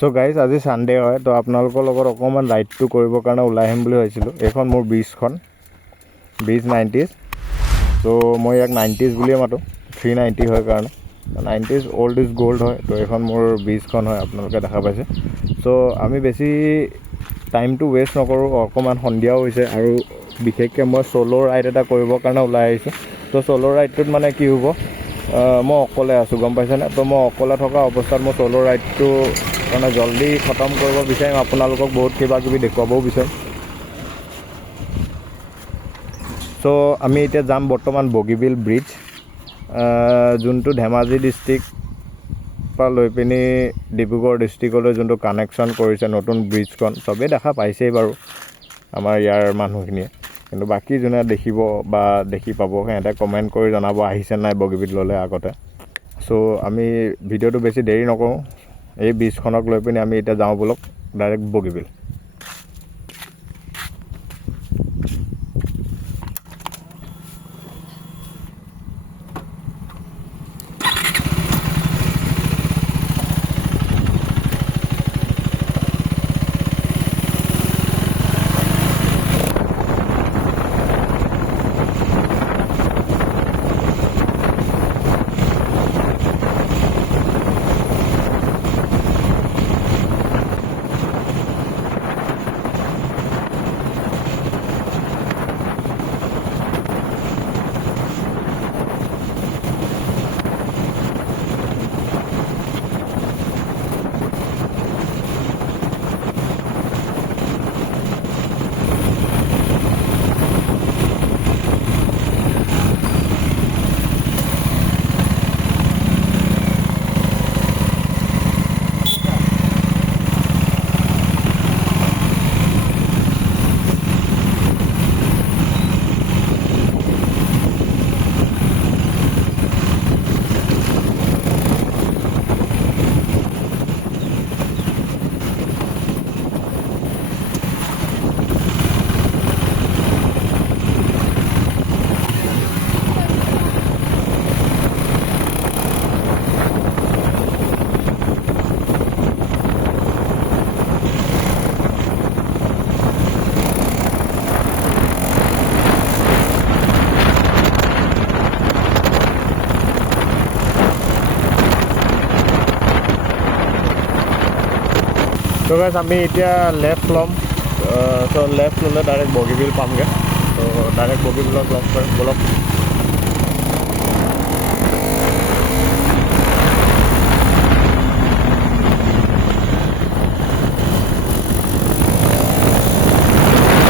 So guys আজি Sunday হয় তো আপোনালোকৰ লগত অকণমান ৰাইডটো কৰিবৰ কাৰণে ওলাই আহিম বুলি ভাবিছিলোঁ। এইখন মোৰ ব্ৰিজখন ব্ৰিজ 90s। তো মই ইয়াক 90s বুলিয়ে মাতোঁ, 390 হয় কাৰণে 90s অল্ড ইজ গ'ল্ড হয়। তো এইখন মোৰ ব্ৰিজখন হয়, আপোনালোকে দেখা পাইছে। চ' আমি বেছি টাইমটো ৱেষ্ট নকৰোঁ, অকণমান সন্ধিয়াও হৈছে আৰু বিশেষকৈ মই চ'ল' ৰাইড এটা কৰিবৰ কাৰণে ওলাই আহিছোঁ। তো চ'ল' ৰাইডটোত মানে কি হ'ব, মই অকলে আছোঁ, গম পাইছেনে। তো মই অকলে থকা অৱস্থাত মই চ'ল' ৰাইডটো মানে জল্দি খতম কৰিব বিচাৰিম, আপোনালোকক বহুত কিবা কিবি দেখুৱাবও বিচাৰিম। চ' আমি এতিয়া যাম বৰ্তমান বগীবিল ব্ৰিজ, যোনটো ধেমাজি ডিষ্ট্ৰিক্ট পৰা লৈ পিনি ডিব্ৰুগড় ডিষ্ট্ৰিক্টলৈ যোনটো কানেকশ্যন কৰিছে নতুন ব্ৰিজখন। চবেই দেখা পাইছেই বাৰু আমাৰ ইয়াৰ মানুহখিনিয়ে, কিন্তু বাকী যোনে দেখিব বা দেখি পাব সিহঁতে কমেণ্ট কৰি জনাব আহিছে নাই বগীবিললৈ আগতে। চ' আমি ভিডিঅ'টো বেছি দেৰি নকৰোঁ, এই ব্ৰিজখনক লৈ পিনি আমি এতিয়া যাওঁ ব'লক ডাইৰেক্ট বগীবিল। তো গাইজ আমি এতিয়া লেফ্ট ল'ম। চ' লেফ্ট ল'লে ডাইৰেক্ট বগীবিল পামগৈ। তো ডাইৰেক্ট বগীবিলক লগ কৰিম ব'লক।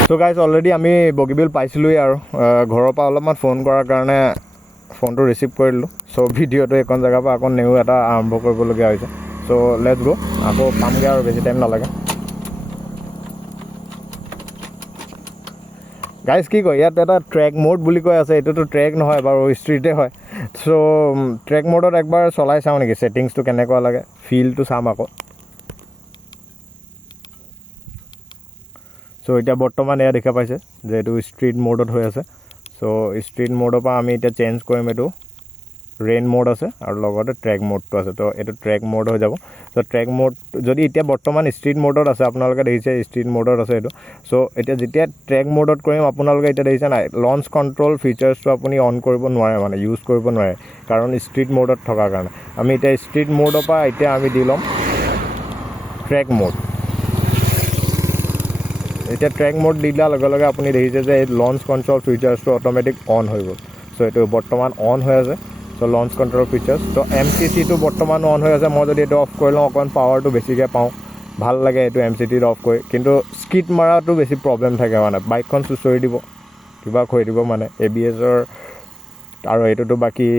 তো গাইজ অলৰেডি আমি বগীবিল পাইছিলোঁৱেই আৰু ঘৰৰ পৰা অলপমান ফোন কৰাৰ কাৰণে ফোনটো ৰিচিভ কৰি দিলোঁ। চ' ভিডিঅ'টো এইখন জেগাৰ পৰা আকৌ নিউ এটা আৰম্ভ কৰিবলগীয়া হৈছে। চ' লেটছ গো, আকৌ পামগৈ আৰু বেছি টাইম নালাগে। গাইজ কি কয়, ইয়াত এটা ট্ৰেক মোড বুলি কৈ আছে, এইটোতো ট্ৰেক নহয় বাৰু, ষ্ট্ৰীটে হয়। চ' ট্ৰেক মোডত একবাৰ চলাই চাওঁ নেকি, ছেটিংছটো কেনেকুৱা লাগে, ফিলটো চাম আকৌ। চ' এতিয়া বৰ্তমান এয়া দেখা পাইছে যে এইটো ষ্ট্ৰীট মোডত হৈ আছে। চ' ষ্ট্ৰীট মোডৰ পৰা আমি এতিয়া চেঞ্জ কৰিম, এইটো ৰেইন মোড আছে আৰু লগতে ট্ৰেক মোডটো আছে। তো এইটো ট্ৰেক মোড হৈ যাব। চ' ট্ৰেক মোড যদি এতিয়া বৰ্তমান ষ্ট্ৰীট মোডত আছে, আপোনালোকে দেখিছে ষ্ট্ৰীট মোডত আছে এইটো। চ' এতিয়া যেতিয়া ট্ৰেক মোডত কৰিম, আপোনালোকে এতিয়া দেখিছে নাই, লঞ্চ কণ্ট্ৰল ফিচাৰ্ছটো আপুনি অন কৰিব নোৱাৰে, মানে ইউজ কৰিব নোৱাৰে, কাৰণ ষ্ট্ৰীট মোডত থকাৰ কাৰণে। আমি এতিয়া ষ্ট্ৰীট মোডৰ পৰা এতিয়া আমি দি ল'ম ট্ৰেক মোড। এতিয়া ট্ৰেক মোড দি দিয়াৰ লগে লগে আপুনি দেখিছে যে এই লঞ্চ কণ্ট্ৰল ফিচাৰ্ছটো অট'মেটিক অন হৈ গ'ল। চ' এইটো বৰ্তমান অন হৈ আছে। চ' লঞ্চ কণ্ট্ৰল ফিচাৰ্ছ, তো MCCটো বৰ্তমান অন হৈ আছে। মই যদি এইটো অফ কৰি লওঁ, অকণমান পাৱাৰটো বেছিকৈ পাওঁ, ভাল লাগে এইটো MCCত অফ কৰি। কিন্তু স্কিড মাৰাটো বেছি প্ৰব্লেম থাকে, মানে বাইকখন চুঁচৰি দিব, কিবা কৰি দিব মানে ABS-ৰ। আৰু এইটোতো বাকী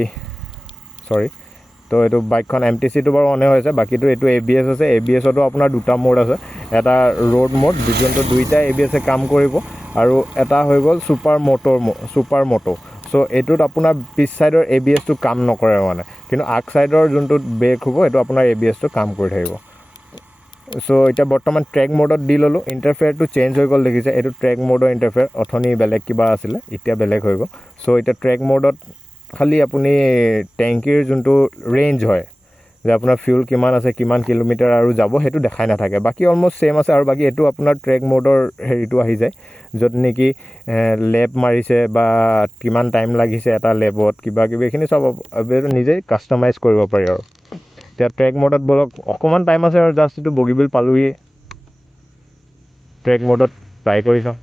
চৰি, তো এইটো বাইকখন MTCটো বাৰু অনে হৈ আছে, বাকীটো এইটো ABS আছে। ABS-তো আপোনাৰ দুটা মোড আছে, এটা ৰোড মোড, যোনটো দুইটাই ABS-এ কাম কৰিব, আৰু এটা হৈ গ'ল ছুপাৰ ম'টো। চ' এইটোত আপোনাৰ পিছ ছাইডৰ ABS-টো কাম নকৰে মানে, কিন্তু আগ ছাইডৰ যোনটো ব্ৰেক হ'ব এইটো আপোনাৰ ABS-টো কাম কৰি থাকিব। চ' এতিয়া বৰ্তমান ট্ৰেক মোডত দি ল'লোঁ। ইণ্টাৰফেয়াৰটো চেঞ্জ হৈ গ'ল, দেখিছে এইটো ট্ৰেক মোডৰ ইণ্টাৰফেয়াৰ। অথনি বেলেগ কিবা আছিলে, এতিয়া বেলেগ হৈ গ'ল। চ' এতিয়া ট্ৰেক মোডত খালি আপুনি টেংকিৰ যোনটো ৰেঞ্জ হয়, যে আপোনাৰ ফিউল কিমান আছে কিমান কিলোমিটাৰ আৰু যাব সেইটো দেখাই নাথাকে বাকী অলম'ষ্ট ছেম আছে আৰু বাকী এইটো আপোনাৰ ট্ৰেক মোডৰ হেৰিটো আহি যায় য'ত নেকি লেপ মাৰিছে বা কিমান টাইম লাগিছে এটা লেবত কিবা কিবি এইখিনি চব নিজেই কাষ্টমাইজ কৰিব পাৰি আৰু এতিয়া ট্ৰেক মোডত বলক অকণমান টাইম আছে আৰু জাষ্ট এইটো বগীবিল পালোহি ট্ৰেক মোডত ট্ৰাই কৰি চাওঁ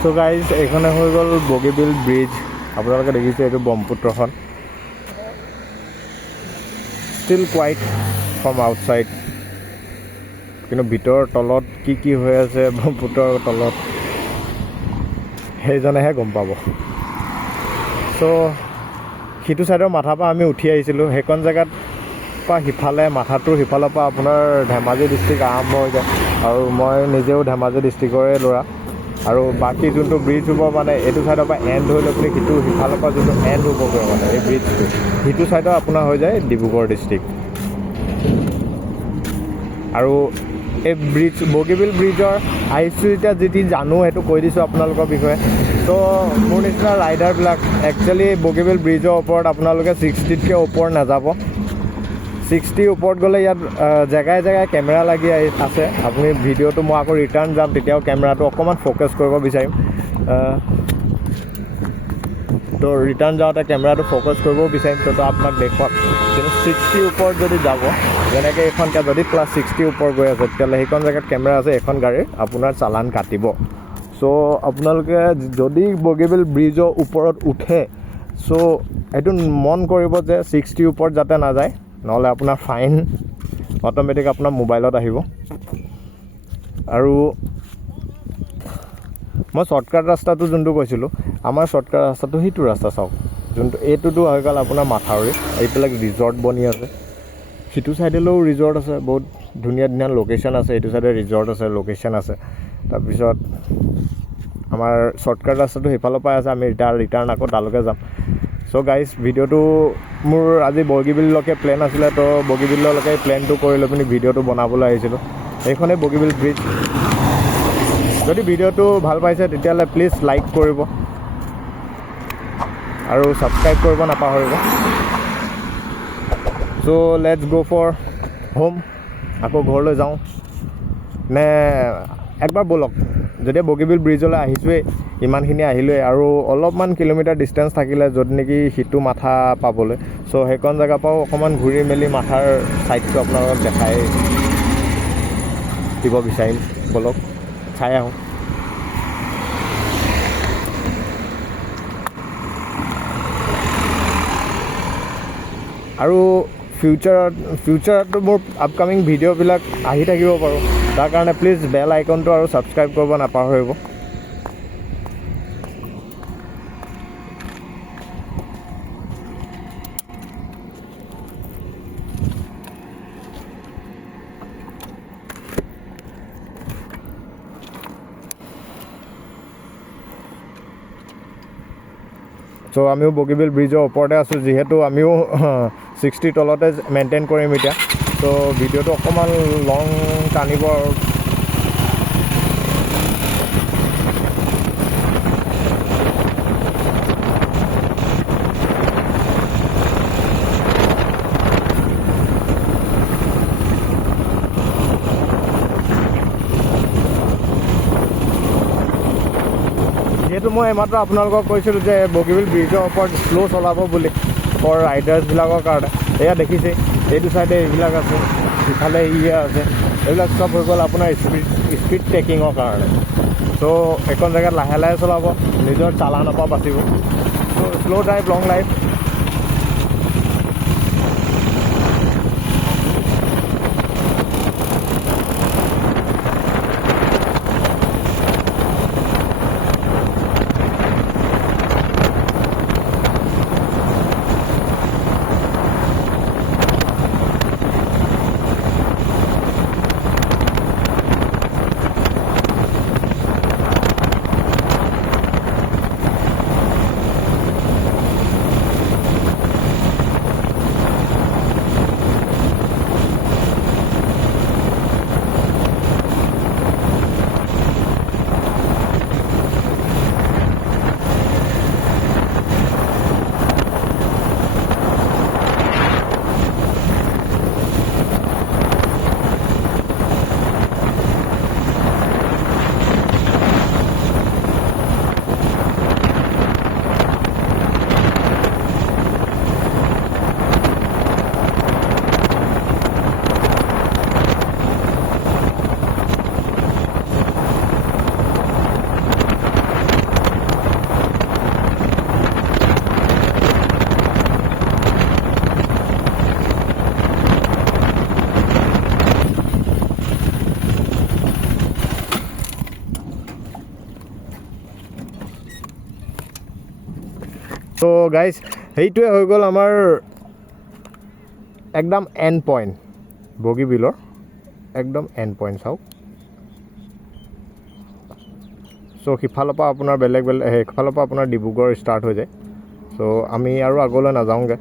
চ' গাইজ এইখনে হৈ গ'ল বগীবিল ব্ৰিজ আপোনালোকে দেখিছে এইটো ব্ৰহ্মপুত্ৰখন ষ্টিল কোৱাইট ফ্ৰম আউটছাইড কিন্তু ভিতৰৰ তলত কি হৈ আছে ব্ৰহ্মপুত্ৰৰ তলত সেইজনেহে গম পাব চ' সিটো ছাইডৰ মাথাৰ পৰা আমি উঠি আহিছিলোঁ সেইখন জেগাত পৰা সিফালে মাথাটোৰ সিফালৰ পৰা আপোনাৰ ধেমাজি ডিষ্ট্ৰিক্ট আৰম্ভ হৈ যায় আৰু মই নিজেও ধেমাজি ডিষ্ট্ৰিক্টৰে ল'ৰা আৰু বাকী যোনটো ব্ৰিজ হ'ব মানে এইটো ছাইডৰ পৰা এণ্ড হৈ লৈ পিনি সিফালৰ পৰা যোনটো এণ্ড হ'বগৈ মানে এই ব্ৰিজটো সিটো ছাইডৰ আপোনাৰ হৈ যায় ডিব্ৰুগড় ডিষ্ট্ৰিক্ট আৰু এই ব্ৰিজ বগীবিল ব্ৰিজৰ আহিছোঁ এতিয়া যি জানো সেইটো কৈ দিছোঁ আপোনালোকৰ বিষয়ে ত' মোৰ নিচিনা ৰাইডাৰবিলাক একচুৱেলি বগীবিল ব্ৰিজৰ ওপৰত আপোনালোকে 60তকৈ ওপৰত নাযাব 60 ওপৰত গ'লে ইয়াত জেগাই জেগাই কেমেৰা লাগি আছে আপুনি ভিডিঅ'টো মই আকৌ ৰিটাৰ্ণ যাম তেতিয়াও কেমেৰাটো অকণমান ফ'কাছ কৰিব বিচাৰিম তো ৰিটাৰ্ণ যাওঁতে কেমেৰাটো ফ'কাছ কৰিবও বিচাৰিম তো আপোনাক দেখুৱাম কিন্তু 60 ওপৰত যদি যাব যেনেকৈ এইখনকৈ যদি ক্লাছ 60 ওপৰত গৈ আছে তেতিয়াহ'লে সেইখন জেগাত কেমেৰা আছে এখন গাড়ীৰ আপোনাৰ চালান কাটিব চ' আপোনালোকে যদি বগীবিল ব্ৰিজৰ ওপৰত উঠে চ' এইটো মন কৰিব যে 60 ওপৰত যাতে নাযায় নহ'লে আপোনাৰ ফাইন অট'মেটিক আপোনাৰ মোবাইলত আহিব আৰু মই শ্বৰ্টকাট ৰাস্তাটো যোনটো কৈছিলোঁ আমাৰ শ্বৰ্টকাট ৰাস্তাটো সেইটো ৰাস্তা চাওক যোনটো এইটোতো হৈ গ'ল আপোনাৰ মাথাউৰি এইবিলাক ৰিজৰ্ট বনি আছে সিটো ছাইডলৈও ৰিজৰ্ট আছে বহুত ধুনীয়া ধুনীয়া লোকেশ্যন আছে এইটো ছাইডে ৰিজৰ্ট আছে লোকেশ্যন আছে তাৰপিছত আমাৰ শ্বৰ্টকাট ৰাস্তাটো সেইফালৰ পৰাই আছে আমি ৰিটাৰ্ণ আকৌ তালৈকে যাম চ' গাইজ ভিডিঅ'টো মোৰ আজি বগীবিললৈকে প্লেন আছিলে তো বগীবিললৈকে প্লেনটো কৰি লৈ পিনি ভিডিঅ'টো বনাবলৈ আহিছিলোঁ এইখনেই বগীবিল ব্ৰিজ যদি ভিডিঅ'টো ভাল পাইছে তেতিয়াহ'লে প্লিজ লাইক কৰিব আৰু ছাবস্ক্ৰাইব কৰিব নাপাহৰিব চ' লেটছ গ' ফৰ হোম আকৌ ঘৰলৈ যাওঁ নে একবাৰ ব'লক যেতিয়া বগীবিল ব্ৰিজলৈ আহিছোঁৱেই ইমানখিনি আহিলোঁৱেই আৰু অলপমান কিলোমিটাৰ ডিষ্টেঞ্চ থাকিলে য'ত নেকি সিটো মাথা পাবলৈ চ' সেইখন জেগাৰ পৰাও অকণমান ঘূৰি মেলি মাথাৰ ছাইডটো আপোনালোকক দেখাই দিব বিচাৰিম ব'লক চাই আহোঁ আৰু ফিউচাৰতো মোৰ আপকামিং ভিডিঅ'বিলাক আহি থাকিব পাৰোঁ তাৰ কাৰণে প্লিজ বেল আইকনটো আৰু ছাবস্ক্ৰাইব কৰিব নাপাহৰিব চ' আমিও বগীবিল ব্ৰিজৰ ওপৰতে আছোঁ যিহেতু আমিও 60 তলতে মেইনটেইন কৰিম এতিয়া চ' ভিডিঅ'টো অকণমান লং টানিব আৰু যিহেতু মই এইমাত্ৰ আপোনালোকক কৈছিলোঁ যে বগীবিল ব্ৰিজৰ ওপৰত শ্ল' চলাব বুলি ফৰ ৰাইডাৰ্ছবিলাকৰ কাৰণে এয়া দেখিছে এইটো ছাইডে এইবিলাক আছে ইফালে আছে এইবিলাক চব হৈ গ'ল আপোনাৰ স্পীড ট্ৰেকিঙৰ কাৰণে চ' এখন জেগাত লাহে লাহে চলাব নিজৰ চালানৰ পৰা বাচিব চ' শ্ল' ড্ৰাইভ লং লাইফ তো গাইজ সেইটোৱে হৈ গ'ল আমাৰ একদম এণ্ড পইণ্ট বগীবিলৰ একদম এণ্ড পইণ্ট চাওক চ' সিফালৰ পৰা আপোনাৰ বেলেগ সেইফালৰ পৰা আপোনাৰ ডিব্ৰুগড় ষ্টাৰ্ট হৈ যায় চ' আমি আৰু আগলৈ নাযাওঁগৈ